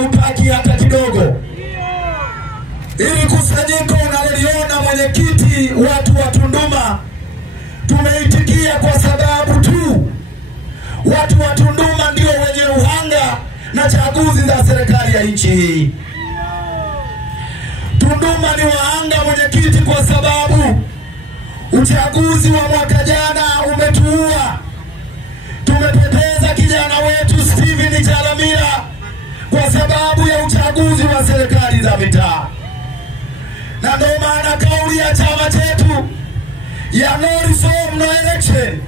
Utaki hata kidogo. Ili kusanyiko unaloliona mwenyekiti, watu wa Tunduma tumeitikia kwa sababu tu watu wa Tunduma ndio wenye uhanga na chaguzi za serikali ya nchi hii. Tunduma ni wahanga mwenyekiti, kwa sababu uchaguzi wa mwaka jana umetuua. Tumepoteza kijana wetu Steven Chalamila kwa sababu ya uchaguzi wa serikali za mitaa. Na ndio maana kauli ya chama chetu ya no reform no election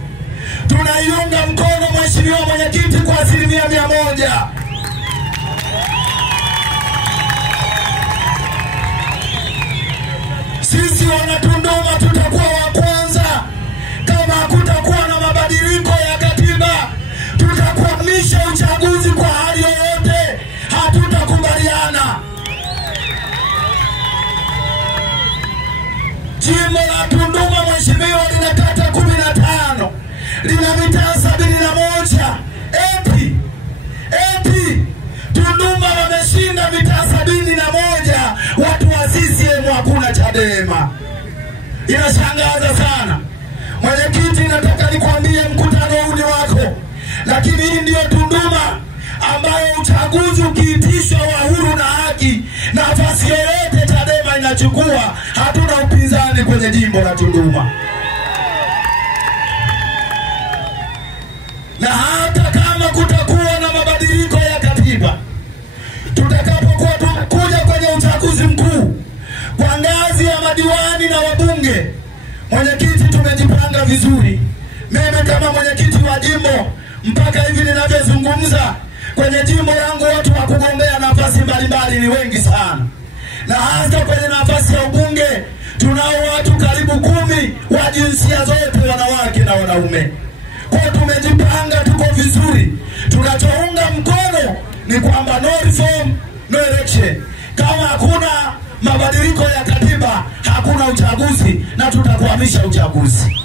tunaiunga mkono mheshimiwa mwenyekiti kwa 100%. Sisi wana Tunduma tutakuwa wa kwanza. Kama hakutakuwa na mabadiliko ya katiba, tutakwamisha uchaguzi kwa hali yoyote. Hatutakubaliana. Jimbo la Tunduma mheshimiwa lina kata 15, lina mitaa 71. Eti Tunduma wameshinda mitaa 71, watu wa CCM hakuna Chadema. Inashangaza sana. Mwenyekiti, nataka nikwambie mkutano huu ni wako, lakini hii ndio Tunduma ambayo uchaguzi ukiitishwa wa huru na haki, nafasi yoyote Chadema inachukua. Hatuna upinzani kwenye jimbo la Tunduma. Na hata kama kutakuwa na mabadiliko ya katiba, tutakapokuwa tukuja kwenye uchaguzi mkuu kwa ngazi ya madiwani na wabunge, mwenyekiti, tumejipanga vizuri. Mimi kama mwenyekiti wa jimbo, mpaka hivi ninavyozungumza, kwenye jimbo langu watu wa kugombea nafasi mbalimbali ni wengi sana. Na hasa kwenye nafasi ya ubunge tunao watu karibu 10 wa jinsia zote, wanawake na wanaume. Kwa tumejipanga, tuko vizuri. Tunachounga mkono ni kwamba no reform no election. Kama hakuna mabadiliko ya katiba, hakuna uchaguzi na tutakwamisha uchaguzi.